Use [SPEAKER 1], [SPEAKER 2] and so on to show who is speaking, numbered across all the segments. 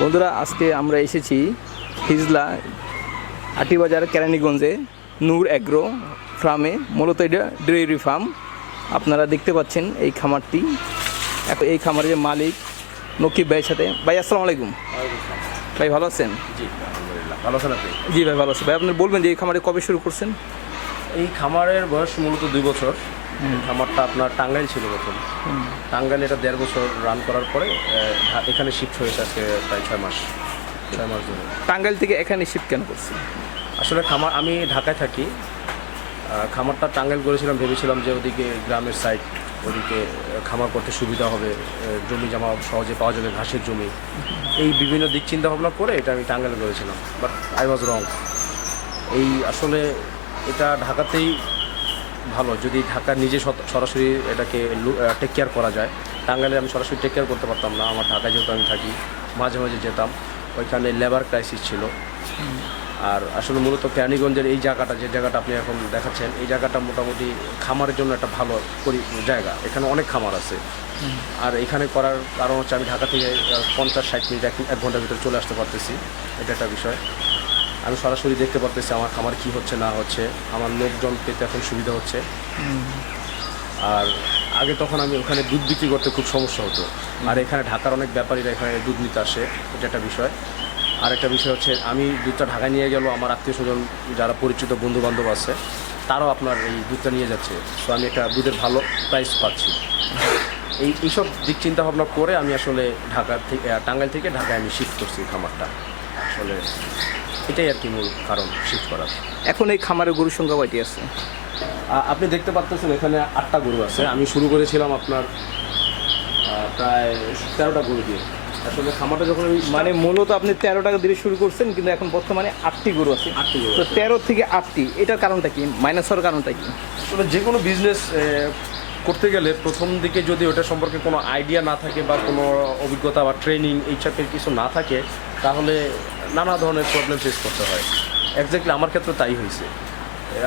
[SPEAKER 1] বন্ধুরা আজকে আমরা এসেছি হিজলা আটিবাজার কেরানীগঞ্জে নূর অ্যাগ্রো ফার্মে। মূলত এটা ডেয়ারি ফার্ম। আপনারা দেখতে পাচ্ছেন এই খামারটি। এখন এই খামারের মালিক নকিব ভাইয়ের সাথে। ভাই আসসালামু আলাইকুম। ভাই ভালো আছেন?
[SPEAKER 2] ভালো আছেন আপনি?
[SPEAKER 1] জি ভাই ভালো আছি। ভাই আপনি বলবেন যে এই খামারে কবে শুরু করছেন?
[SPEAKER 2] এই খামারের বয়স মূলত দুই বছর। খামারটা আপনার টাঙ্গাইল ছিল প্রথম। টাঙ্গাইল এটা দেড় বছর রান করার পরে এখানে শিফট হয়েছে আজকে প্রায় ছয় মাস ছয় মাস ধরে।
[SPEAKER 1] টাঙ্গাইল থেকে এখানে শিফট কেন করছি
[SPEAKER 2] আসলে খামার আমি ঢাকায় থাকি। খামারটা টাঙ্গাইল করেছিলাম ভেবেছিলাম যে ওদিকে গ্রামের সাইড ওদিকে খামার করতে সুবিধা হবে জমি জমা সহজে পাওয়া যাবে ঘাসের জমি। এই বিভিন্ন দিক চিন্তা ভাবনা করে এটা আমি টাঙ্গাইল করেছিলাম বাট আই ওয়াজ রং এই আসলে এটা ঢাকাতেই ভালো, যদি ঢাকা নিজে সরাসরি এটাকে টেক কেয়ার করা যায়। টাঙ্গাইলে আমি সরাসরি টেক কেয়ার করতে পারতাম না, আমার ঢাকায় যেহেতু আমি থাকি, মাঝে মাঝে যেতাম। ওইখানে লেবার ক্রাইসিস ছিল। আর আসলে মূলত কেরানীগঞ্জের এই জায়গাটা, যে জায়গাটা আপনি এখন দেখাচ্ছেন, এই জায়গাটা মোটামুটি খামারের জন্য একটা ভালো জায়গা। এখানে অনেক খামার আছে। আর এখানে করার কারণ হচ্ছে আমি ঢাকা থেকে পঞ্চাশ, ষাট মিনিট এক ঘণ্টার ভিতরে চলে আসতে পারতেছি। এটা একটা বিষয়। আমি সরাসরি দেখতে পারতেছি আমার খামার কি হচ্ছে, না হচ্ছে। আমার লোকজন পেতে এখন সুবিধা হচ্ছে। আর আগে তখন আমি ওখানে দুধ বিক্রি করতে খুব সমস্যা হতো। আর এখানে ঢাকার অনেক ব্যাপারীরা এখানে দুধ নিতে আসে, এটা একটা বিষয়। আর একটা বিষয় হচ্ছে, আমি দুধটা ঢাকায় নিয়ে গেল, আমার আত্মীয় স্বজন যারা পরিচিত বন্ধু বান্ধব আছে, তারাও আপনার এই দুধটা নিয়ে যাচ্ছে। তো আমি একটা দুধের ভালো প্রাইস পাচ্ছি। এই, এইসব দিক চিন্তা ভাবনা করে আমি আসলে ঢাকা থেকে টাঙ্গাইল থেকে ঢাকায় আমি শিফট করছি খামারটা। আসলে এটাই আর কি মূল কারণ শিফট করার।
[SPEAKER 1] এখন এই খামারে গরুর সংখ্যা কয়টি আছে?
[SPEAKER 2] আপনি দেখতে পাচ্ছেন এখানে আটটা গরু আছে। আমি শুরু করেছিলাম আপনার প্রায় তেরোটা গরু দিয়ে। আসলে খামারটা যখন
[SPEAKER 1] মানে মূলত আপনি তেরো টাকা দিয়ে শুরু করছেন কিন্তু এখন বর্তমানে আটটি গরু আছে।
[SPEAKER 2] আটটি গরু
[SPEAKER 1] তো তেরো থেকে আটটি এটার কারণটা কি? মাইনাস হওয়ার কারণটা কি?
[SPEAKER 2] আসলে যে কোনো বিজনেস করতে গেলে প্রথম দিকে যদি ওটা সম্পর্কে কোনো আইডিয়া না থাকে বা কোনো অভিজ্ঞতা বা ট্রেনিং এই টাইপের কিছু না থাকে, তাহলে নানা ধরনের প্রবলেম ফেস করতে হয়। এক্স্যাক্টলি আমার ক্ষেত্রে তাই হয়েছে।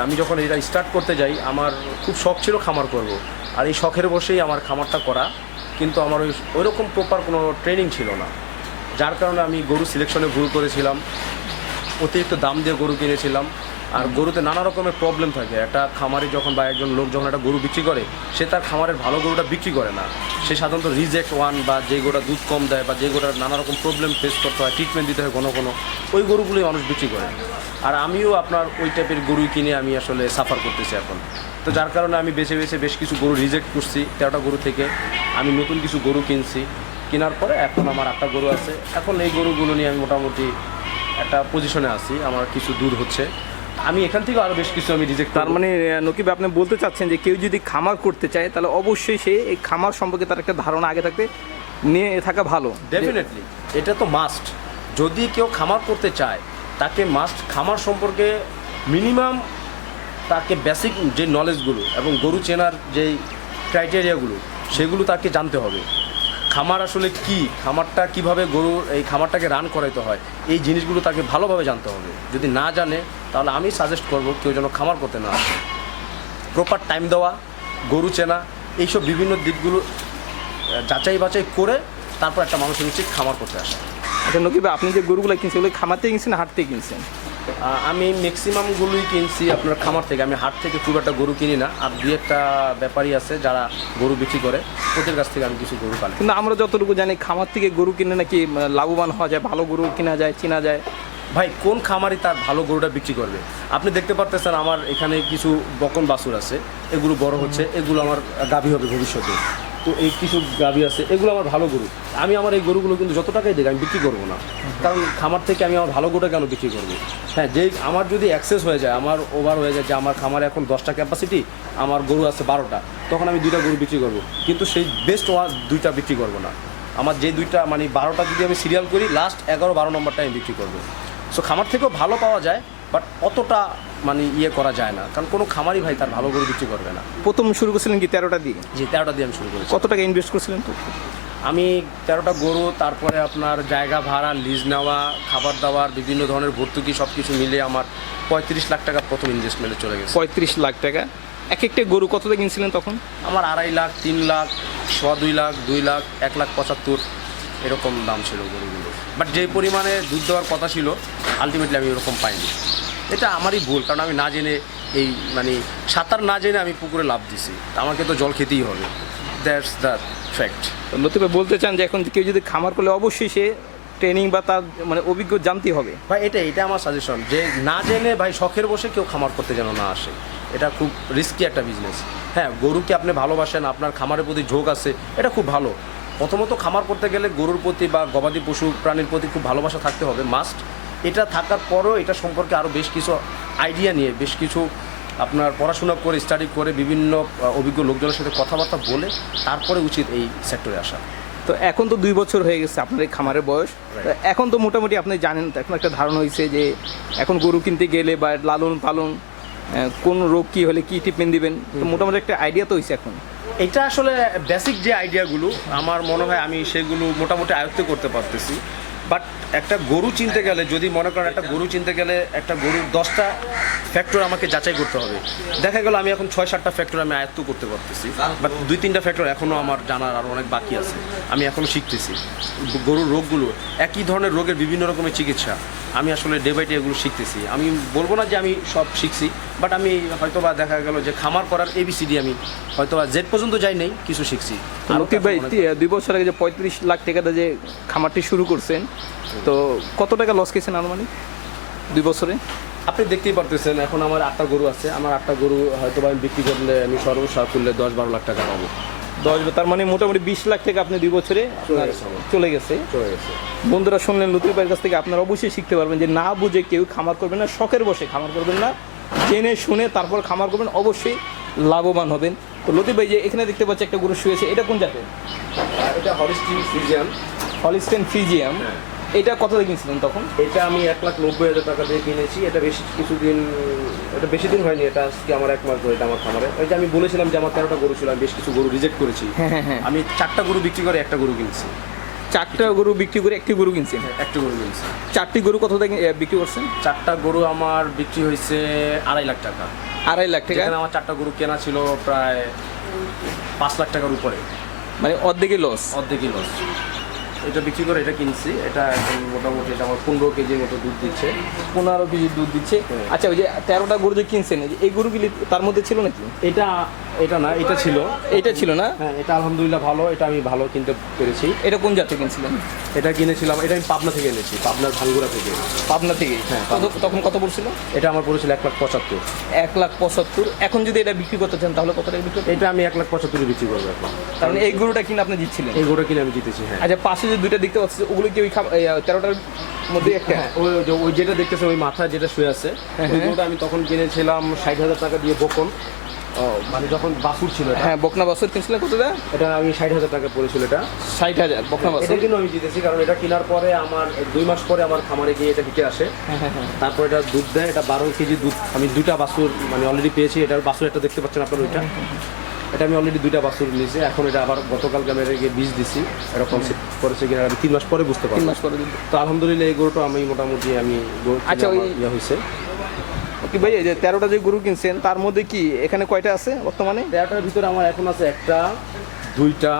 [SPEAKER 2] আমি যখন এটা স্টার্ট করতে যাই, আমার খুব শখ ছিল খামার করব। আর এই শখের বসেই আমার খামারটা করা, কিন্তু আমার ওই ওইরকম প্রপার কোনো ট্রেনিং ছিল না। যার কারণে আমি গরু সিলেকশনে ভুল করেছিলাম। অতিরিক্ত দাম দিয়ে গরু কিনেছিলাম। আর গরুতে নানা রকমের প্রবলেম থাকে। একটা খামারে যখন বা একজন লোক যখন একটা গরু বিক্রি করে, সে তার খামারের ভালো গরুটা বিক্রি করে না। সে সাধারণত রিজেক্ট ওয়ান বা যে গরুটা দুধ কম দেয় বা যে গরুটার নানা রকম প্রবলেম ফেস করতে হয় ট্রিটমেন্ট দিতে হয় কোনো কোনো ওই গরুগুলোই মানুষ বিক্রি করে। আর আমিও আপনার ওই টাইপের গরুই কিনে আমি আসলে সাফার করতেছি এখন। তো যার কারণে আমি বেছে বেছে বেশ কিছু গরু রিজেক্ট করছি, তেরোটা গরু থেকে। আমি নতুন কিছু গরু কিনছি। কেনার পরে এখন আমার আটটা গরু আছে। এখন এই গরুগুলো নিয়ে আমি মোটামুটি একটা পজিশনে আছি। আমার কিছু দূর হচ্ছে। আমি এখান থেকে আরও বেশ কিছু আমি রিজেক্ট
[SPEAKER 1] তার মানে নকিব আপনি বলতে চাচ্ছেন যে কেউ যদি খামার করতে চায় তাহলে অবশ্যই সে এই খামার সম্পর্কে তার একটা ধারণা আগে থাকতে নিয়ে থাকা ভালো।
[SPEAKER 2] ডেফিনেটলি এটা তো মাস্ট যদি কেউ খামার করতে চায় তাকে মাস্ট খামার সম্পর্কে মিনিমাম তাকে বেসিক যে নলেজগুলো এবং গরু চেনার যেই ক্রাইটেরিয়াগুলো সেগুলো তাকে জানতে হবে। খামার আসলে কি? খামারটা কীভাবে গরুর এই খামারটাকে রান করাইতে হয়? এই জিনিসগুলো তাকে ভালোভাবে জানতে হবে। যদি না জানে তাহলে আমি সাজেস্ট করব কেউ যেন খামার করতে না আসে। প্রপার টাইম দেওয়া গরু চেনা এইসব বিভিন্ন দিকগুলো যাচাই বাছাই করে তারপর একটা মানুষের উচিত খামার করতে আসা।
[SPEAKER 1] আচ্ছা নকিব আপনি যে গরুগুলো কিনছেন ওগুলো খামার থেকে কিনছেন না হাট কিনছেন?
[SPEAKER 2] আমি ম্যাক্সিমামগুলোই কিনছি আপনার খামার থেকে। আমি হাট থেকে খুব একটা গরু কিনি না। আর দুই একটা ব্যাপারী আছে যারা গরু বিক্রি করে ওদের কাছ থেকে আমি কিছু গরু কালি
[SPEAKER 1] কিন্তু আমরা যতটুকু জানি খামার থেকে গরু কিনে নাকি লাভবান হওয়া যায় ভালো গরু কেনা যায় চেনা যায়।
[SPEAKER 2] ভাই, কোন খামারি তার ভালো গরুটা বিক্রি করবে? আপনি দেখতে পারতেছেন আমার এখানে কিছু বকন বাছুর আছে। এগুলো বড় হচ্ছে, এগুলো আমার গাভী হবে ভবিষ্যতে। তো এই কিছু গাভী আছে, এগুলো আমার ভালো গরু। আমি আমার এই গরুগুলো কিন্তু যত টাকাই দেখ আমি বিক্রি করব না। কারণ খামার থেকে আমি আমার ভালো গরুটা কেন বিক্রি করব? হ্যাঁ যে আমার যদি অ্যাক্সেস হয়ে যায়, আমার ওভার হয়ে যায় যে আমার খামারে এখন দশটা ক্যাপাসিটি আমার গরু আছে বারোটা, তখন আমি দুইটা গরু বিক্রি করব। কিন্তু সেই বেস্ট ওয়ান দুইটা বিক্রি করব না। আমার যে দুইটা মানে বারোটা যদি আমি সিরিয়াল করি লাস্ট এগারো বারো নম্বরটা আমি বিক্রি করব। সো খামার থেকেও ভালো পাওয়া যায় বাট অতটা মানে ইয়ে করা যায় না। কারণ কোনো খামারই ভাই তার ভালো করে বিক্রি করবে না।
[SPEAKER 1] প্রথম শুরু করেছিলেন কি তেরোটা দিয়ে?
[SPEAKER 2] যে তেরোটা দিয়ে আমি শুরু করেছি।
[SPEAKER 1] কত টাকা ইনভেস্ট করেছিলেন তো?
[SPEAKER 2] আমি তেরোটা গরু তারপরে আপনার জায়গা ভাড়া লিজ নেওয়া খাবার দাবার বিভিন্ন ধরনের ভর্তুকি সব কিছু মিলে আমার পঁয়ত্রিশ লাখ টাকা প্রথম ইনভেস্টমেন্টে চলে গেছে।
[SPEAKER 1] পঁয়ত্রিশ লাখ টাকা। এক একটা গরু কত কিনছিলেন তখন?
[SPEAKER 2] আমার আড়াই লাখ তিন লাখ সোয়া দুই লাখ দুই লাখ এক লাখ পঁচাত্তর। এরকম দাম ছিল গরুগুলো বাট যে পরিমাণে দুধ দেওয়ার কথা ছিল আলটিমেটলি আমি ওরকম পাইনি। এটা আমারই ভুল কারণ আমি না জেনে এই মানে সাঁতার না জেনে আমি পুকুরে লাভ দিছি। আমাকে তো জল খেতেই হবে। দ্যাটস দ্য ফ্যাক্ট
[SPEAKER 1] তো বলতে চান যে এখন কেউ যদি খামার করলে অবশ্যই সে ট্রেনিং বা তার মানে অভিজ্ঞ জানতে হবে।
[SPEAKER 2] ভাই এটা এটা আমার সাজেশন যে না জেনে ভাই শখের বসে কেউ খামার করতে যেন না আসে। এটা খুব রিস্কি একটা বিজনেস হ্যাঁ গরুকে আপনি ভালোবাসেন আপনার খামারের প্রতি ঝোঁক আছে এটা খুব ভালো। প্রথমত খামার করতে গেলে গরুর প্রতি বা গবাদি পশু প্রাণীর প্রতি খুব ভালোবাসা থাকতে হবে মাস্ট এটা থাকার পরও এটা সম্পর্কে আরও বেশ কিছু আইডিয়া নিয়ে বেশ কিছু আপনার পড়াশোনা করে স্টাডি করে বিভিন্ন অভিজ্ঞ লোকজনের সাথে কথাবার্তা বলে তারপরে উচিত এই সেক্টরে আসা।
[SPEAKER 1] তো এখন তো দুই বছর হয়ে গেছে আপনার এই খামারের বয়স। এখন তো মোটামুটি আপনি জানেন তো এখন একটা ধারণা হয়েছে যে এখন গরু কিনতে গেলে বা লালন পালন কোন রোগ কী হলে কী ট্রিটমেন্ট দিবেন? তো মোটামুটি একটা আইডিয়া তো হয়েছে এখন।
[SPEAKER 2] এটা আসলে বেসিক যে আইডিয়াগুলো আমার মনে হয় আমি সেগুলো মোটামুটি আয়ত্ত করতে পারতেছি। বাট একটা গরু চিনতে গেলে, যদি মনে করেন একটা গরু চিনতে গেলে একটা গরুর দশটা ফ্যাক্টর আমাকে যাচাই করতে হবে। দেখা গেল আমি এখন ছয়, সাতটা ফ্যাক্টর আমি আয়ত্ত করতে পারতেছি। বাট দুই, তিনটা ফ্যাক্টর এখনও আমার জানার আরও অনেক বাকি আছে। আমি এখনও শিখতেছি। গরুর রোগগুলো, একই ধরনের রোগের বিভিন্ন রকমের চিকিৎসা। আমি আসলে ডে বাই ডে এগুলো শিখতেছি। আমি বলব না যে আমি সব শিখছি বাট আমি হয়তোবা দেখা গেল যে খামার করার এবিসিডি আমি হয়তোবা জেড পর্যন্ত যাই নাই, কিছু শিখছি।
[SPEAKER 1] লতিফ ভাই দুই বছর আগে যে পঁয়ত্রিশ লাখ টাকাতে যে খামারটি শুরু করছেন তো কত টাকা লস খেয়েছেন আনুমানিক? দুই বছরে?
[SPEAKER 2] আপনি দেখতেই পারতেছেন এখন আমার আটটা গরু আছে। আমার আটটা গরু হয়তো আমি বিক্রি করলে আমি সর্বসার করলে দশ বারো লাখ টাকা পাবো।
[SPEAKER 1] দশ তার মানে মোটামুটি বিশ লাখ টাকা আপনি দুই বছরে
[SPEAKER 2] গেছে
[SPEAKER 1] চলে গেছে। বন্ধুরা শুনলেন লতিফ ভাইয়ের কাছ থেকে আপনারা অবশ্যই শিখতে পারবেন যে না বুঝে কেউ খামার করবেন না শখের বসে খামার করবেন না। জেনে শুনে তারপর খামার করবেন অবশ্যই লাভবান হবেন। তো লতিফ ভাই যে এখানে দেখতে পাচ্ছি একটা গরু শুয়েছে এটা কোন জাতের?
[SPEAKER 2] এটা হলিস্টিন ফ্রিজিয়ান
[SPEAKER 1] হলিস্টেন ফিজিয়াম এটা কত দিয়ে কিনছিলেন তখন?
[SPEAKER 2] এটা আমি এক লাখ নব্বই হাজার টাকা দিয়ে কিনেছি। এটা বেশি কিছুদিন এটা বেশি দিন হয়নি এটা আজকে আমার এক মাস ধরে এটা আমার খামারে। ওই যে আমি বলেছিলাম যে আমার তেরোটা গরু ছিল আমি বেশ কিছু গরু রিজেক্ট করেছি।
[SPEAKER 1] হ্যাঁ হ্যাঁ হ্যাঁ।
[SPEAKER 2] আমি চারটা গরু বিক্রি করে একটা গরু কিনছি।
[SPEAKER 1] চারটা গরু বিক্রি করে একটি গরু কিনছেন?
[SPEAKER 2] একটি গরু কিনছি।
[SPEAKER 1] চারটি গরু কত থেকে বিক্রি করছেন?
[SPEAKER 2] চারটা গরু আমার বিক্রি হয়েছে আড়াই লাখ টাকা।
[SPEAKER 1] আড়াই লাখ টাকা
[SPEAKER 2] আমার চারটা গরু কেনা ছিল প্রায় পাঁচ লাখ টাকার উপরে।
[SPEAKER 1] মানে অর্ধেকই লস
[SPEAKER 2] অর্ধেকই লস এটা বিক্রি করে এটা কিনছি। এটা এখন মোটামুটি এটা আমার পনেরো কেজির মতো দুধ দিচ্ছে।
[SPEAKER 1] পনেরো কেজি দুধ দিচ্ছে।
[SPEAKER 2] হ্যাঁ।
[SPEAKER 1] আচ্ছা ওই যে তেরোটা গরু যে কিনছেন এই গরুগুলি তার মধ্যে ছিল নাকি?
[SPEAKER 2] এটা এটা না এটা ছিল।
[SPEAKER 1] এটা ছিল না?
[SPEAKER 2] হ্যাঁ এটা আলহামদুলিল্লাহ ভালো এটা আমি ভালো কিনতে পেরেছি।
[SPEAKER 1] এটা কোন জাতে কিনছিলাম
[SPEAKER 2] এটা কিনেছিলাম এটা আমি পাবনা থেকে এনেছি পাবনার ভাঙ্গুরা থেকে।
[SPEAKER 1] পাবনা থেকে?
[SPEAKER 2] হ্যাঁ,
[SPEAKER 1] তখন কত পড়ছিল?
[SPEAKER 2] এটা আমার পড়েছিল এক লাখ পঁচাত্তর।
[SPEAKER 1] এক লাখ পঁচাত্তর। এখন যদি এটা বিক্রি করতে চান তাহলে কত টাকা বিক্রি
[SPEAKER 2] এটা আমি এক লাখ পঁচাত্তরে বিক্রি করব এখন।
[SPEAKER 1] তার মানে এই গরুটা কিনে আপনি জিতছিলেন?
[SPEAKER 2] এই গরুটা কিনে আমি জিতেছি হ্যাঁ।
[SPEAKER 1] আচ্ছা পাশে যে দুইটা দেখতে পাচ্ছি ওগুলো কি ওই তেরোটার মধ্যে একটা?
[SPEAKER 2] হ্যাঁ ওই যে ওই যেটা দেখতেছে ওই মাথা যেটা শুয়ে আছে
[SPEAKER 1] হ্যাঁ,
[SPEAKER 2] ওই
[SPEAKER 1] হ্যাঁ।
[SPEAKER 2] আমি তখন কিনেছিলাম ষাট হাজার টাকা দিয়ে বকন। মানে যখন বাসুর ছিল
[SPEAKER 1] হ্যাঁ বকনা বছর কিনছিলেন কতটা
[SPEAKER 2] এটা আমি ষাট হাজার টাকা পড়েছিল এটা।
[SPEAKER 1] ষাট হাজার বকনা বছর
[SPEAKER 2] এটা কিন্তু আমি জিতেছি কারণ এটা কেনার পরে আমার দুই মাস পরে আমার খামারে গিয়ে এটা হিটে আসে। তারপর এটা দুধ দেয় এটা বারো কেজি দুধ। আমি দুইটা বাছুর মানে অলরেডি পেয়েছি এটার বাছুর একটা দেখতে পাচ্ছেন আপনার ওইটা? এটা আমি অলরেডি দুইটা বাছুর নিয়েছি। এখন এটা আবার গতকালকে আমি এটা গিয়ে বীজ দিছি। এটা কনসেপ্ট করেছে কিনা আমি তিন মাস পরে বুঝতে
[SPEAKER 1] তিন মাস পরে
[SPEAKER 2] তো আলহামদুলিল্লাহ এই গরুটা আমি মোটামুটি আমি
[SPEAKER 1] আচ্ছা, ওই-
[SPEAKER 2] ইয়ে হয়েছে।
[SPEAKER 1] কি ভাই যে তেরোটা যে গরু কিনছেন তার মধ্যে কি এখানে কয়টা আছে বর্তমানে?
[SPEAKER 2] তেরোটার ভিতরে আমার এখন আছে একটা দুইটা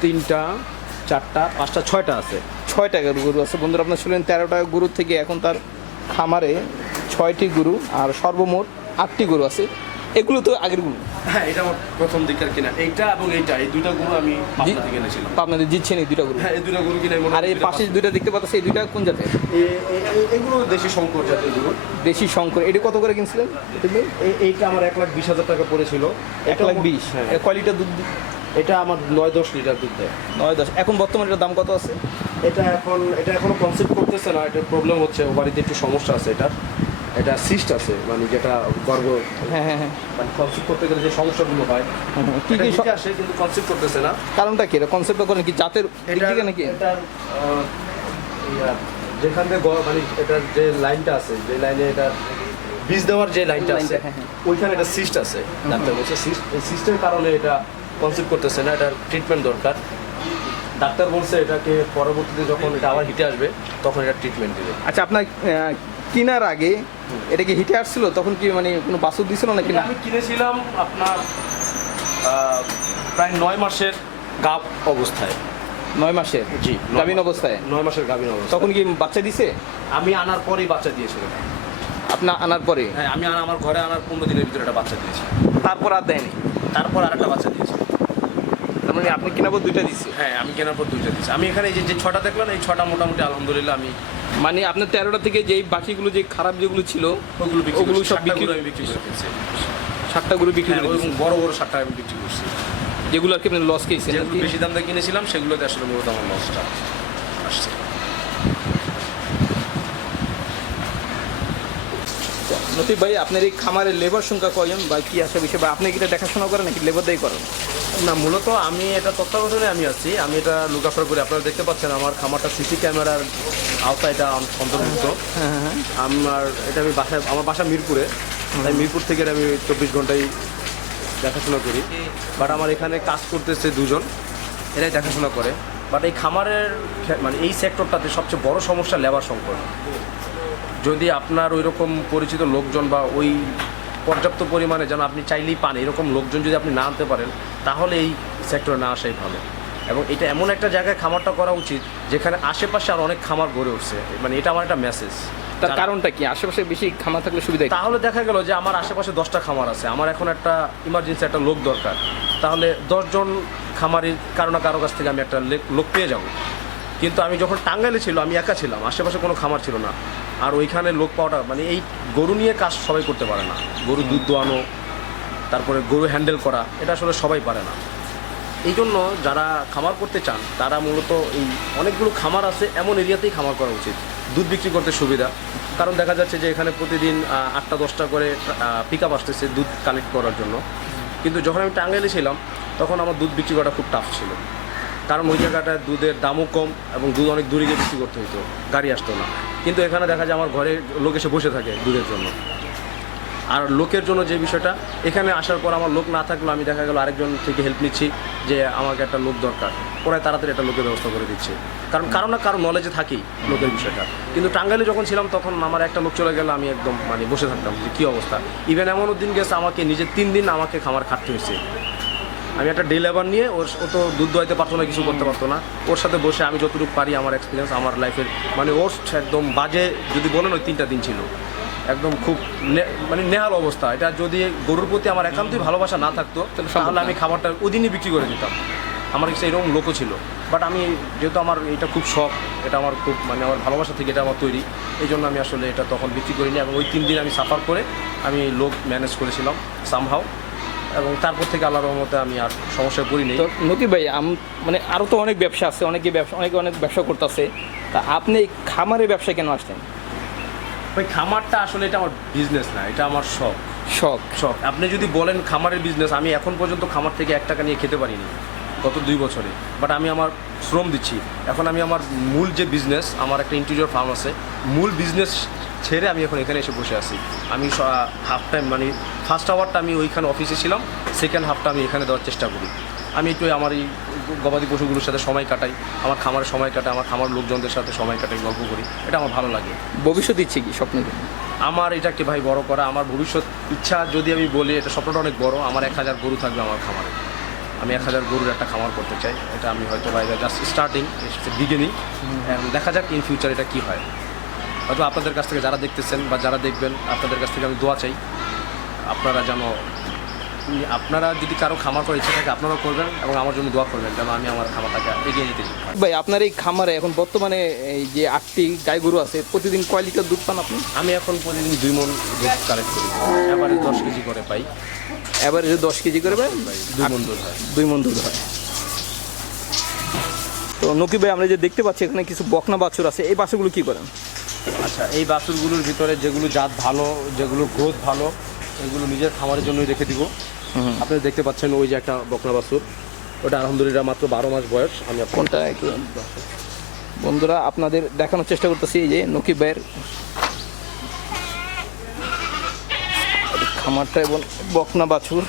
[SPEAKER 2] তিনটা চারটা পাঁচটা ছয়টা আছে।
[SPEAKER 1] ছয়টা গরু আছে। বন্ধুরা আপনার শুনলেন তেরোটা গরু থেকে এখন তার খামারে ছয়টি গরু আর সর্বমোট আটটি গরু আছে। এগুলো তো আগের গরু
[SPEAKER 2] হ্যাঁ এটা আমার প্রথম দিককার কিনা। এইটা এবং এইটা এই দুইটা গরু আমি পাবনা থেকে এনেছিলাম
[SPEAKER 1] জিতছেন এই দুইটা গরু
[SPEAKER 2] হ্যাঁ এই দুইটা গরু কিনে
[SPEAKER 1] আর এই পাশে যে দুইটা দেখতে পাচ্ছি এই দুইটা কোন জাতের?
[SPEAKER 2] এগুলো দেশি শঙ্কর জাতের গরু
[SPEAKER 1] দেশি শঙ্কর। এটি কত করে কিনছিলেন
[SPEAKER 2] এই- এইটা আমার এক লাখ বিশ হাজার টাকা পড়েছিল।
[SPEAKER 1] এক লাখ বিশ?
[SPEAKER 2] হ্যাঁ।
[SPEAKER 1] এর দুধ
[SPEAKER 2] এটা আমার নয় দশ লিটার দুধ দেয়।
[SPEAKER 1] নয় দশ। এখন বর্তমানে এটার দাম কত আছে?
[SPEAKER 2] এটা এখন এটা এখনও কনসেপ্ট করতেছে না এটা প্রবলেম হচ্ছে ও বাড়িতে একটু সমস্যা আছে এটা এটা সিস্ট আছে মানে যেটা গর্ব
[SPEAKER 1] হ্যাঁ হ্যাঁ হ্যাঁ।
[SPEAKER 2] মানে কনসেপ্ট করতে গেলে যে সমস্যাগুলো হয়
[SPEAKER 1] কি কি
[SPEAKER 2] আসে কিন্তু কনসেপ্ট করতেছে না।
[SPEAKER 1] কারণটা কি? এটা কনসেপ্ট করেন কি জাতের থেকে নাকি?
[SPEAKER 2] ইয়া, যেখান থেকে মানে এটার যে লাইনটা আছে যে লাইনে এটা বীজ দেওয়ার যে লাইনটা আছে। ওইখানে একটা সিস্ট আছে। ডাক্তার বলছে সিস্ট এই সিস্টের কারণে এটা কনসেপ্ট করতেছে না এটার ট্রিটমেন্ট দরকার। ডাক্তার বলছে এটাকে পরবর্তীতে যখন এটা আবার হিটে আসবে তখন এটা ট্রিটমেন্ট দিবে।
[SPEAKER 1] আচ্ছা আপনার কেনার আগে এটা কি হিটে আসছিল? তখন কি মানে কোনো বাসুর দিছিল নাকি না?
[SPEAKER 2] আমি কিনেছিলাম আপনার প্রায় নয় মাসের গাপ অবস্থায়।
[SPEAKER 1] নয় মাসের?
[SPEAKER 2] জি
[SPEAKER 1] গাভীন অবস্থায়?
[SPEAKER 2] নয় মাসের গাভীন অবস্থা
[SPEAKER 1] তখন কি বাচ্চা দিছে?
[SPEAKER 2] আমি আনার পরেই বাচ্চা দিয়েছিল
[SPEAKER 1] আপনার আনার পরে?
[SPEAKER 2] হ্যাঁ আমি আমার ঘরে আনার পনেরো দিনের ভিতরে একটা বাচ্চা দিয়েছি
[SPEAKER 1] তারপর আর দেয়নি?
[SPEAKER 2] তারপর আর একটা বাচ্চা দিয়েছি
[SPEAKER 1] মানে আপনি কেনার পর দুইটা দিচ্ছে
[SPEAKER 2] হ্যাঁ আমি কেনার পর দুইটা দিয়েছি আমি এখানে যে যে ছটা দেখলাম এই ছটা মোটামুটি আলহামদুলিল্লাহ আমি
[SPEAKER 1] মানে আপনার তেরোটা থেকে যেই বাকিগুলো যে খারাপ যেগুলো ছিল
[SPEAKER 2] ওগুলো বিক্রি
[SPEAKER 1] ওগুলো
[SPEAKER 2] করছি।
[SPEAKER 1] সব বিক্রি
[SPEAKER 2] আমি বিক্রি করে ফেলছি।
[SPEAKER 1] সাতটা গরু বিক্রি
[SPEAKER 2] হ্যাঁ,
[SPEAKER 1] করে
[SPEAKER 2] বড় বড় সাতটা আমি বিক্রি করছি।
[SPEAKER 1] যেগুলো আর কি আপনি লস খেয়েছেন
[SPEAKER 2] বেশি দাম দিয়ে কিনেছিলাম সেগুলোতে আসলে মূলত আমার লসটা
[SPEAKER 1] নতিব ভাই আপনার এই খামারের লেবার সংখ্যা কয়জন বা কি আসে বিষয়? বা আপনি কি এটা দেখাশোনা করেন নাকি লেবার দিয়ে করেন?
[SPEAKER 2] না মূলত আমি এটা তত্ত্বাবধানে আমি আছি। আমি এটা লুকাফার করি। আপনারা দেখতে পাচ্ছেন আমার খামারটা সিসি ক্যামেরার আওতায় এটা অন্তর্ভুক্ত।
[SPEAKER 1] হ্যাঁ হ্যাঁ
[SPEAKER 2] আমার এটা আমি বাসায় আমার বাসা মিরপুরে। তাই মিরপুর থেকে এটা আমি চব্বিশ ঘন্টায় দেখাশোনা করি। বাট আমার এখানে কাজ করতেছে দুজন। এরাই দেখাশোনা করে। বাট এই খামারের মানে এই সেক্টরটাতে সবচেয়ে বড় সমস্যা লেবার সংকট। যদি আপনার ওই রকম পরিচিত লোকজন বা ওই পর্যাপ্ত পরিমাণে যেন আপনি চাইলেই পান এরকম লোকজন যদি আপনি না আনতে পারেন তাহলে এই সেক্টরে না আসাই ভালো। এবং এটা এমন একটা জায়গায় খামারটা করা উচিত যেখানে আশেপাশে আর অনেক খামার গড়ে উঠছে। মানে এটা আমার একটা মেসেজ
[SPEAKER 1] তার কারণটা কি? আশেপাশে বেশি খামার থাকলে সুবিধা?
[SPEAKER 2] তাহলে দেখা গেল যে আমার আশেপাশে দশটা খামার আছে। আমার এখন একটা ইমার্জেন্সি একটা লোক দরকার। তাহলে দশজন খামারির কারও না কারও কাছ থেকে আমি একটা লোক পেয়ে যাব। কিন্তু আমি যখন টাঙ্গাইলে ছিল আমি একা ছিলাম। আশেপাশে কোনো খামার ছিল না। আর ওইখানে লোক পাওয়াটা মানে এই গরু নিয়ে কাজ সবাই করতে পারে না। গরু দুধ দোয়ানো, তারপরে গরু হ্যান্ডেল করা, এটা আসলে সবাই পারে না। এই জন্য যারা খামার করতে চান, তারা মূলত এই অনেকগুলো খামার আছে, এমন এরিয়াতেই খামার করা উচিত। দুধ বিক্রি করতে সুবিধা, কারণ দেখা যাচ্ছে যে এখানে প্রতিদিন আটটা, দশটা করে পিক আপ আসতেছে দুধ কালেক্ট করার জন্য। কিন্তু যখন আমি টাঙ্গাইলে ছিলাম, তখন আমার দুধ বিক্রি করা খুব টাফ ছিল। কারণ ওই জায়গাটায় দুধের দামও কম এবং দুধ অনেক দূরে গিয়ে বিক্রি করতে হতো গাড়ি আসতো না। কিন্তু এখানে দেখা যায় আমার ঘরে লোক এসে বসে থাকে দুধের জন্য। আর লোকের জন্য যে বিষয়টা, এখানে আসার পর আমার লোক না থাকলেও আমি দেখা গেল আরেকজন থেকে হেল্প নিচ্ছি যে আমাকে একটা লোক দরকার। ওরাই তাড়াতাড়ি একটা লোকের ব্যবস্থা করে দিচ্ছে। কারণ কারও না কারও নলেজে থাকি লোকের বিষয়টা। কিন্তু টাঙ্গাইলে যখন ছিলাম, তখন আমার একটা লোক চলে গেলে, আমি একদম মানে বসে থাকতাম যে কী অবস্থা। ইভেন এমনও দিন গেছে, আমাকে নিজে তিন দিন আমাকে খামার খাটতে হয়েছে। আমি একটা ডে লেবার নিয়ে ওর ও তো দুধ দোয়াইতে পারতো না কিছু করতে পারতো না। ওর সাথে বসে আমি যতটুকু পারি আমার এক্সপিরিয়েন্স আমার লাইফের মানে ওর একদম বাজে যদি বলেন ওই তিনটা দিন ছিল। একদম খুব মানে নেহাল অবস্থা। এটা যদি গরুর প্রতি আমার একান্তই ভালোবাসা না থাকতো
[SPEAKER 1] তাহলে
[SPEAKER 2] আমি খাবারটা ওদিনই বিক্রি করে দিতাম। আমার কাছে এরকম লোকও ছিল। বাট আমি যেহেতু আমার এটা খুব শখ এটা আমার খুব মানে আমার ভালোবাসা থেকে এটা আমার তৈরি এই জন্য আমি আসলে এটা তখন বিক্রি করিনি এবং ওই তিন দিন আমি সাফার করে আমি লোক ম্যানেজ করেছিলাম সামহাও এবং তারপর থেকে আল্লাহর রহমতে আমি আর সমস্যায় পড়িনি
[SPEAKER 1] তো নকিব ভাই আম মানে আরও তো অনেক ব্যবসা আছে অনেকে ব্যবসা অনেকে অনেক ব্যবসা করতেছে। তা আপনি এই খামারের ব্যবসা কেন আসছেন
[SPEAKER 2] ওই খামারটা আসলে এটা আমার বিজনেস না এটা আমার শখ।
[SPEAKER 1] শখ।
[SPEAKER 2] শখ। আপনি যদি বলেন খামারের বিজনেস আমি এখন পর্যন্ত খামার থেকে এক টাকা নিয়ে খেতে পারিনি গত দুই বছরে। বাট আমি আমার শ্রম দিচ্ছি। এখন আমি আমার মূল যে বিজনেস আমার একটা ইন্টিরিয়র ফার্ম আছে মূল বিজনেস ছেড়ে আমি এখন এখানে এসে বসে আছি। আমি হাফ টাইম মানে ফার্স্ট আওয়ারটা আমি ওইখানে অফিসে ছিলাম সেকেন্ড হাফটা আমি এখানে দেওয়ার চেষ্টা করি। আমি একটু আমার এই গবাদি পশুগুলোর সাথে সময় কাটাই আমার খামারের সময় কাটাই আমার খামার লোকজনদের সাথে সময় কাটাই গল্প করি। এটা আমার ভালো লাগে।
[SPEAKER 1] ভবিষ্যৎ ইচ্ছে কি স্বপ্ন?
[SPEAKER 2] আমার এটাকে ভাই বড় করা আমার ভবিষ্যৎ ইচ্ছা যদি আমি বলি এটা স্বপ্নটা অনেক বড় আমার এক হাজার গরু থাকবে আমার খামারে। আমি এক হাজার গরুর একটা খামার করতে চাই এটা আমি হয়তো বা জাস্ট স্টার্টিং বিগিনিং দেখা যাক ইন ফিউচার এটা কী হয়। হয়তো আপনাদের কাছ থেকে যারা দেখতেছেন বা যারা দেখবেন আপনাদের কাছ থেকে আমি দোয়া চাই। আপনারা যেন আপনারা যদি কারও খামার করার ইচ্ছা থাকে আপনারাও করবেন এবং আমার জন্য দোয়া করবেন যেন আমি আমার খামারটাকে এগিয়ে নিতে চাই
[SPEAKER 1] ভাই আপনার এই খামারে এখন বর্তমানে এই যে আটটি গাই গরু আছে প্রতিদিন কয় লিটার দুধ পান আপনি?
[SPEAKER 2] আমি এখন প্রতিদিন দুই মন দুধ কালেক্ট করি। এবারে দশ কেজি করে পাই।
[SPEAKER 1] এবারে দশ কেজি করবে
[SPEAKER 2] দুই মন দুধ হয়।
[SPEAKER 1] দুই মন দুধ হয়। তো নকি ভাই আমরা যে দেখতে পাচ্ছি এখানে কিছু বকনা বাছুর আছে। এই বাছুরগুলো কি করেন?
[SPEAKER 2] আচ্ছা এই বাছুরগুলোর ভিতরে যেগুলো জাত ভালো যেগুলো গ্রোথ ভালো এগুলো নিজের খামারের জন্যই রেখে দিব। আপনি দেখতে পাচ্ছেন ওই যে একটা বকনা বাছুর। ওটা আলহামদুলিল্লাহ মাত্র বারো মাস বয়স আমি
[SPEAKER 1] কোনটা একটু বন্ধুরা আপনাদের দেখানোর চেষ্টা করতেছি এই যে নকিব ভাইয়ের। খামারটা এবং বকনা বাছুর।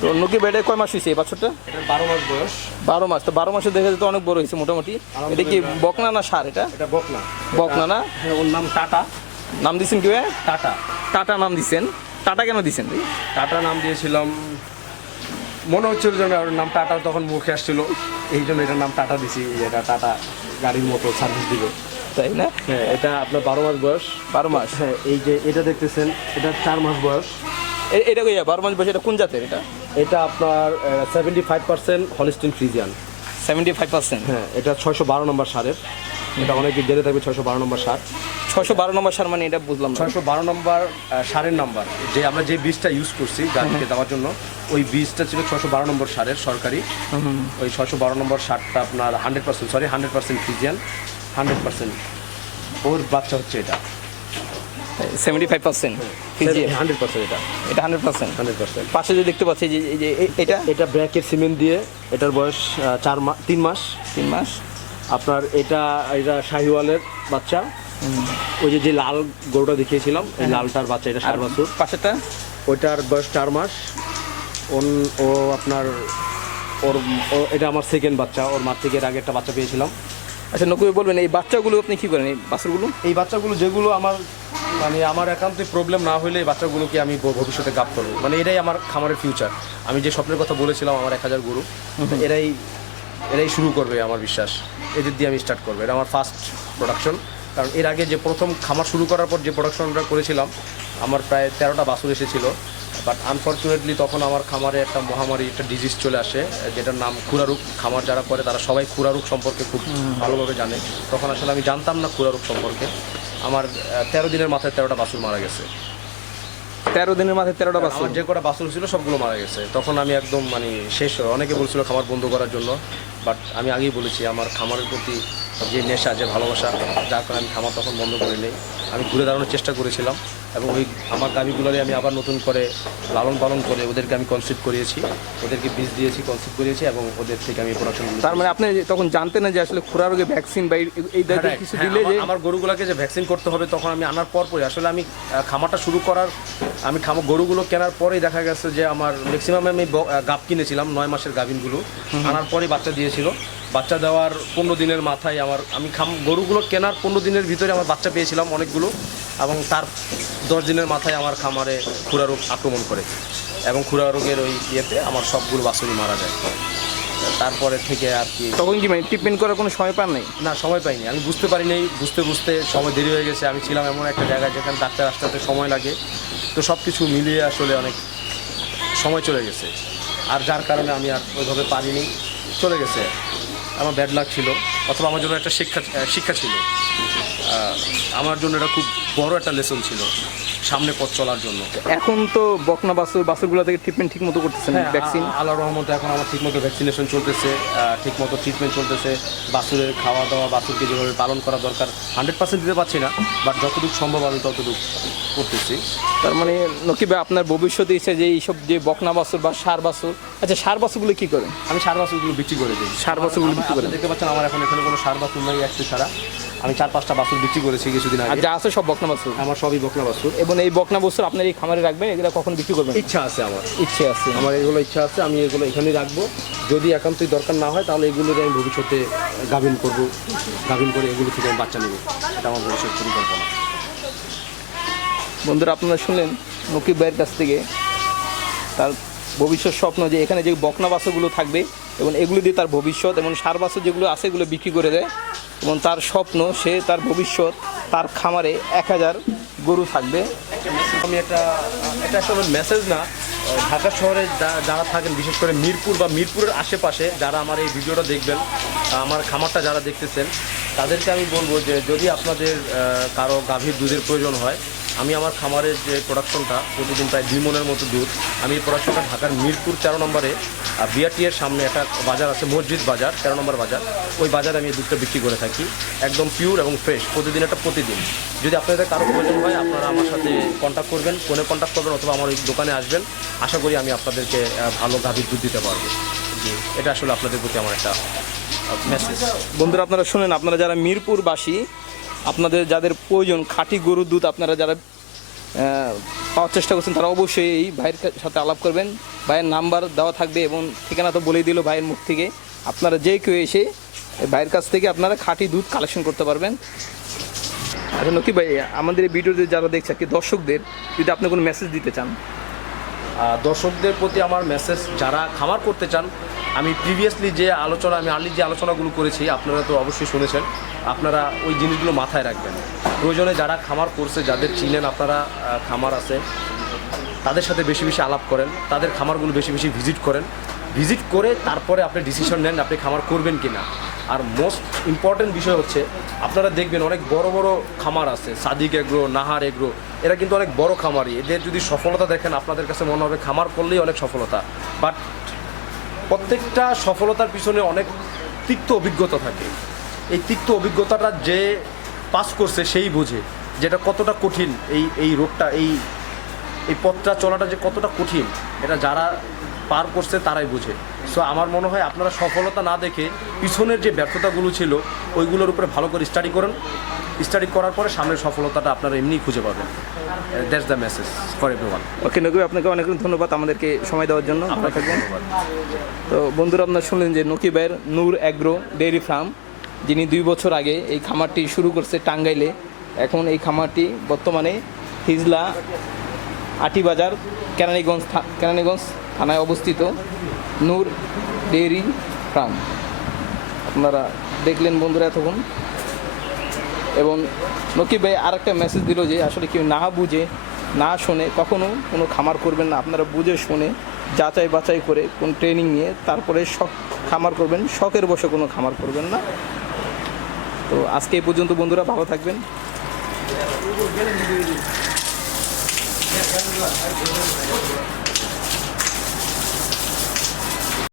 [SPEAKER 1] তো নকি ভাইটা কয় মাস হয়েছে এই বাছুরটা?
[SPEAKER 2] বারো মাস বয়স।
[SPEAKER 1] বারো মাস তো বারো মাসে দেখা যেত অনেক বড় হয়েছে মোটামুটি। এটা কি বকনা না সার এটা?
[SPEAKER 2] এটা বকনা।
[SPEAKER 1] বকনা না?
[SPEAKER 2] হ্যাঁ ওর নাম টাটা।
[SPEAKER 1] নাম দিচ্ছেন কি
[SPEAKER 2] টাটা।
[SPEAKER 1] টাটা নাম দিচ্ছেন টাটা কেন দিচ্ছেন ভাই?
[SPEAKER 2] টাটা নাম দিয়েছিলাম। মনে হচ্ছিল ওর নাম টাটা তখন মুখে আসছিল। এই জন্য এটার নাম টাটা দিছি এটা টাটা গাড়ির মতো সার্ভিস দিবে।
[SPEAKER 1] তাই না?
[SPEAKER 2] হ্যাঁ এটা আপনার বারো মাস বয়স।
[SPEAKER 1] বারো মাস।
[SPEAKER 2] হ্যাঁ এই যে এটা দেখতেছেন এটা চার মাস বয়স।
[SPEAKER 1] এটা কইয়া বারো মাস বয়স এটা কোন জাতের এটা?
[SPEAKER 2] এটা আপনার seventy five percent Holstein Friesian
[SPEAKER 1] seventy five percent
[SPEAKER 2] হ্যাঁ এটা ছয়শো বারো নম্বর সারের। এটা অনেকে জেনে থাকবে ছয়শো বারো নম্বর সার।
[SPEAKER 1] ছশো বারো নম্বর সার মানে এটা বুঝলাম
[SPEAKER 2] ছয়শো বারো নম্বর সারের নাম্বার। যে আমরা যে বীজটা ইউজ করছি গাড়িকে দেওয়ার জন্য ওই বীজটা ছিল ছশো বারো নম্বর সারের সরকারি। ওই ছশো বারো নম্বর সারটা আপনার hundred percent sorry hundred percent Friesian hundred percent ওর বাচ্চা হচ্ছে এটা।
[SPEAKER 1] Seventy five percent
[SPEAKER 2] hundred percent এটা।
[SPEAKER 1] এটা হান্ড্রেড পার্সেন্ট
[SPEAKER 2] হান্ড্রেড পার্সেন্ট
[SPEAKER 1] পাশে যে দেখতে পাচ্ছি যে এই যে এটা?
[SPEAKER 2] এটা ব্র্যাকের সিমেন্ট দিয়ে এটার বয়স চার মাস তিন মাস।
[SPEAKER 1] তিন মাস।
[SPEAKER 2] আপনার এটা এটা শাহিওয়ালের বাচ্চা। ওই যে যে লাল গরুটা দেখিয়েছিলাম এই লালটার বাচ্চা এটা সার বাছুর।
[SPEAKER 1] পাশেরটা?
[SPEAKER 2] ওইটার বয়স চার মাস। ওন ও আপনার ওর ও- এটা আমার সেকেন্ড বাচ্চা ওর মার থেকে এর আগে একটা বাচ্চা পেয়েছিলাম।
[SPEAKER 1] আচ্ছা নকুবে বলবেন এই বাচ্চাগুলো আপনি কি করেন? এই বাছুরগুলো?
[SPEAKER 2] এই বাচ্চাগুলো যেগুলো আমার মানে আমার একান্তই প্রবলেম না হলে এই বাচ্চাগুলোকে আমি ভবিষ্যতে গাপ করব। মানে এটাই আমার খামারের ফিউচার আমি যে স্বপ্নের কথা বলেছিলাম আমার এক হাজার গরু এরাই এরাই শুরু করবে আমার বিশ্বাস। এদের দিয়ে আমি স্টার্ট করব। এটা আমার ফার্স্ট প্রোডাকশন কারণ এর আগে যে প্রথম খামার শুরু করার পর যে প্রোডাকশনটা করেছিলাম আমার প্রায় তেরোটা বাছুর এসেছিল। বাট আনফর্চুনেটলি তখন আমার খামারে একটা মহামারী একটা ডিজিজ চলে আসে যেটার নাম খুরারোগ খামার যারা করে তারা সবাই খুরারোগ সম্পর্কে খুব ভালোভাবে জানে। তখন আসলে আমি জানতাম না খুরারোগ সম্পর্কে। আমার তেরো দিনের মাথায় তেরোটা বাছুর মারা গেছে।
[SPEAKER 1] তেরো দিনের মাথায় তেরোটা বাছুর?
[SPEAKER 2] যে কটা বাছুর ছিল সবগুলো মারা গেছে। তখন আমি একদম মানে শেষ অনেকে বলছিল খামার বন্ধ করার জন্য বাট আমি আগেই বলেছি আমার খামারের প্রতি যে নেশা যে ভালোবাসা যার কারণে আমি খামার তখন বন্ধ করে নেই আমি ঘুরে দাঁড়ানোর চেষ্টা করেছিলাম। এবং ওই আমার গাভিগুলোরে আমি আবার নতুন করে লালন পালন করে ওদেরকে আমি কনসিভ করিয়েছি। ওদেরকে বীজ দিয়েছি কনসিভ করিয়েছি এবং ওদের থেকে আমি প্রোডাকশন
[SPEAKER 1] তার মানে আপনি তখন জানতেন না যে আসলে খুরা রোগে ভ্যাকসিন বা এই- ধরনের
[SPEAKER 2] হ্যাঁ,
[SPEAKER 1] কিছু
[SPEAKER 2] হ্যাঁ,
[SPEAKER 1] দিলে যে
[SPEAKER 2] আমার- গরুগুলোকে যে ভ্যাকসিন করতে হবে তখন আমি আনার পর পরে আসলে আমি খামারটা শুরু করার আমি খামার গরুগুলো কেনার পরেই দেখা গেছে যে আমার ম্যাক্সিমাম আমি গাব কিনেছিলাম নয় মাসের গাভিনগুলো। আনার পরেই বাচ্চা দিয়েছিল। বাচ্চা দেওয়ার পনেরো দিনের মাথায় আমার আমি খাম গরুগুলো কেনার পনেরো দিনের ভিতরে আমার বাচ্চা পেয়েছিলাম অনেকগুলো এবং তার দশ দিনের মাথায় আমার খামারে খুরা রোগ আক্রমণ করে। এবং খুরা রোগের ওই ইয়েতে আমার সবগুলো বাছুরই মারা যায়। তারপরে থেকে আর কি
[SPEAKER 1] তখন কি মানে ট্রিটমেন্ট করার কোনো সময় পান নাই?
[SPEAKER 2] না সময় পাইনি। আমি বুঝতে পারিনি বুঝতে বুঝতে সময় দেরি হয়ে গেছে। আমি ছিলাম এমন একটা জায়গায় যেখানে ডাক্তার আসতে সময় লাগে। তো সব কিছু মিলিয়ে আসলে অনেক সময় চলে গেছে। আর যার কারণে আমি আর ওইভাবে পারিনি। চলে গেছে। আমার ব্যাড লাক ছিল, অথবা আমার জন্য একটা শিক্ষা শিক্ষা ছিল। আমার জন্য এটা খুব বড় একটা লেসন ছিল। সামনে পথ চলার জন্য।
[SPEAKER 1] এখন তো বকনা বাছুর বাছুরগুলো থেকে ট্রিটমেন্ট ঠিক মতো করতেছেন
[SPEAKER 2] হ্যাঁ
[SPEAKER 1] ভ্যাকসিন
[SPEAKER 2] আ- আল্লাহর রহমতে এখন আমার ঠিকমতো ভ্যাকসিনেশন চলতেছে ঠিকমতো ট্রিটমেন্ট চলতেছে। বাছুরের খাওয়া দাওয়া বাছুরকে যেভাবে পালন করা দরকার হান্ড্রেড পার্সেন্ট দিতে পারছি না বাট যতটুকু সম্ভব আমি ততটুকু করতেছি।
[SPEAKER 1] তার মানে নকিব ভাই আপনার ভবিষ্যতে ইচ্ছে যে এইসব যে বকনা বাসুর বা সার বাছুর আচ্ছা সার বাছুরগুলো কি করেন?
[SPEAKER 2] আমি সার বাছুরগুলো বিক্রি করে দিই।
[SPEAKER 1] সার বাছুরগুলো বিক্রি করেন?
[SPEAKER 2] দেখতে পাচ্ছেন আমার এখন এখানে কোনো সার বাছুর নাই একটু ছাড়া আমি চার পাঁচটা বাছুর বিক্রি করেছি কিছুদিন আগে।
[SPEAKER 1] যা আছে সব বকনা বাছুর?
[SPEAKER 2] আমার সবই বকনা বাছুর।
[SPEAKER 1] এবং এই বকনা বাছুর আপনার এই খামারে রাখবেন এগুলো কখন বিক্রি করবেন?
[SPEAKER 2] ইচ্ছা আছে আমার।
[SPEAKER 1] ইচ্ছে আছে।
[SPEAKER 2] আমার এগুলো ইচ্ছা আছে আমি এগুলো এখানেই রাখব। যদি একান্তই দরকার না হয় তাহলে এগুলো আমি ভবিষ্যতে গাভিন করব। গাভিন করে এগুলো থেকে আমি বাচ্চা নেব। এটা আমার ভবিষ্যৎ পরিকল্পনা।
[SPEAKER 1] বন্ধুরা আপনারা শুনলেন নকিব ভাইয়ের কাছ থেকে। তার ভবিষ্যৎ স্বপ্ন যে এখানে যে বকনা বাছুরগুলো থাকবে এবং এগুলো দিয়ে তার ভবিষ্যৎ এবং সার বাছুর যেগুলো আছে এগুলো বিক্রি করে দেয়। এবং তার স্বপ্ন, সে তার ভবিষ্যৎ, তার খামারে এক হাজার গরু থাকবে।
[SPEAKER 2] আমি একটা, এটা আসলে মেসেজ না, ঢাকা শহরে যারা থাকেন, বিশেষ করে মিরপুর বা মিরপুরের আশেপাশে, যারা আমার এই ভিডিওটা দেখবেন আমার খামারটা যারা দেখতেছেন, তাদেরকে আমি বলব যে যদি আপনাদের কারও গাভীর দুধের প্রয়োজন হয় আমি আমার খামারের যে প্রোডাকশনটা প্রতিদিন প্রায় দুই মনের মতো দুধ। আমি এই প্রোডাকশনটা ঢাকার মিরপুর তেরো নম্বরে বিআরটি এর সামনে একটা বাজার আছে, মসজিদ বাজার, তেরো নম্বর বাজার। ওই বাজারে আমি দুধটা বিক্রি করে থাকি। একদম পিওর এবং ফ্রেশ প্রতিদিন একটা প্রতিদিন। যদি আপনাদের কারও প্রয়োজন হয়, আপনারা আমার সাথে কন্ট্যাক্ট করবেন, ফোনে কন্ট্যাক্ট করবেন, অথবা আমার ওই দোকানে আসবেন। আশা করি আমি আপনাদেরকে ভালো গাভীর দুধ দিতে পারব। জি, এটা আসলে আপনাদের প্রতি আমার একটা মেসেজ
[SPEAKER 1] বন্ধুরা, আপনারা শুনেন, আপনারা যারা মিরপুরবাসী আপনাদের যাদের প্রয়োজন, খাঁটি গরুর দুধ আপনারা যারা পাওয়ার চেষ্টা করছেন, তারা অবশ্যই এই ভাইয়ের সাথে আলাপ করবেন। ভাইয়ের নাম্বার দেওয়া থাকবে এবং ঠিকানা তো বলেই দিল ভাইয়ের মুখ থেকে। আপনারা যে কেউ এসে ভাইয়ের কাছ থেকে আপনারা খাঁটি দুধ কালেকশন করতে পারবেন। আচ্ছা নকি ভাই, আমাদের এই ভিডিওতে যারা দেখছে কি দর্শকদের, যদি আপনি কোনো মেসেজ দিতে চান
[SPEAKER 2] দর্শকদের প্রতি আমার মেসেজ যারা খামার করতে চান, আমি প্রিভিয়াসলি যে আলোচনা, আমি আর্লি যে আলোচনাগুলো করেছি, আপনারা তো অবশ্যই শুনেছেন, আপনারা ওই জিনিসগুলো মাথায় রাখবেন। প্রয়োজনে যারা খামার করছে, যাদের চিনেন আপনারা খামার আছে, তাদের সাথে বেশি বেশি আলাপ করেন, তাদের খামারগুলো বেশি বেশি ভিজিট করেন। ভিজিট করে তারপরে আপনি ডিসিশন নেন আপনি খামার করবেন কি না আর মোস্ট ইম্পর্টেন্ট বিষয় হচ্ছে, আপনারা দেখবেন অনেক বড় বড় খামার আছে, সাদিক এগ্রো, নাহার এগ্রো, এরা কিন্তু অনেক বড় খামারি। এদের যদি সফলতা দেখেন, আপনাদের কাছে মনে হবে খামার করলেই অনেক সফলতা। বাট প্রত্যেকটা সফলতার পিছনে অনেক তিক্ত অভিজ্ঞতা থাকে। এই তিক্ত অভিজ্ঞতাটা যে পাস করছে সেই বোঝে যেটা কতটা কঠিন এই এই রোগটা, এই এই পথটা চলাটা যে কতটা কঠিন, এটা যারা পার করছে তারাই বুঝে। সো আমার মনে হয় আপনারা সফলতা না দেখে পিছনের যে ব্যর্থতাগুলো ছিল ওইগুলোর উপরে ভালো করে স্টাডি করেন। স্টাডি করার পরে সামনের সফলতাটা আপনারা এমনিই খুঁজে পাবেন। That's the message for everyone
[SPEAKER 1] okay নকি ভাই আপনাকে অনেক ধন্যবাদ আমাদেরকে সময় দেওয়ার জন্য। ভালো থাকবেন। তো বন্ধুরা আপনারা শুনলেন যে নকি ভাইয়ের নূর অ্যাগ্রো ডেয়ারি ফার্ম যিনি দুই বছর আগে এই খামারটি শুরু করছে টাঙ্গাইলে। এখন এই খামারটি বর্তমানে হিজলা আটিবাজার কেরানীগঞ্জ থা- কেরানীগঞ্জ থানায় অবস্থিত নূর ডেয়ারি ফার্ম। আপনারা দেখলেন বন্ধুরা এতক্ষণ। এবং নকিব ভাই আর একটা মেসেজ দিল যে, আসলে কেউ না বুঝে, না শোনে, কখনো কোনো খামার করবেন না। আপনারা বুঝে, শুনে, যাচাই বাছাই করে কোন ট্রেনিং নিয়ে তারপরে শখ খামার করবেন, শখের বসে কোনো খামার করবেন না। তো আজকে এই পর্যন্ত বন্ধুরা ভালো থাকবেন।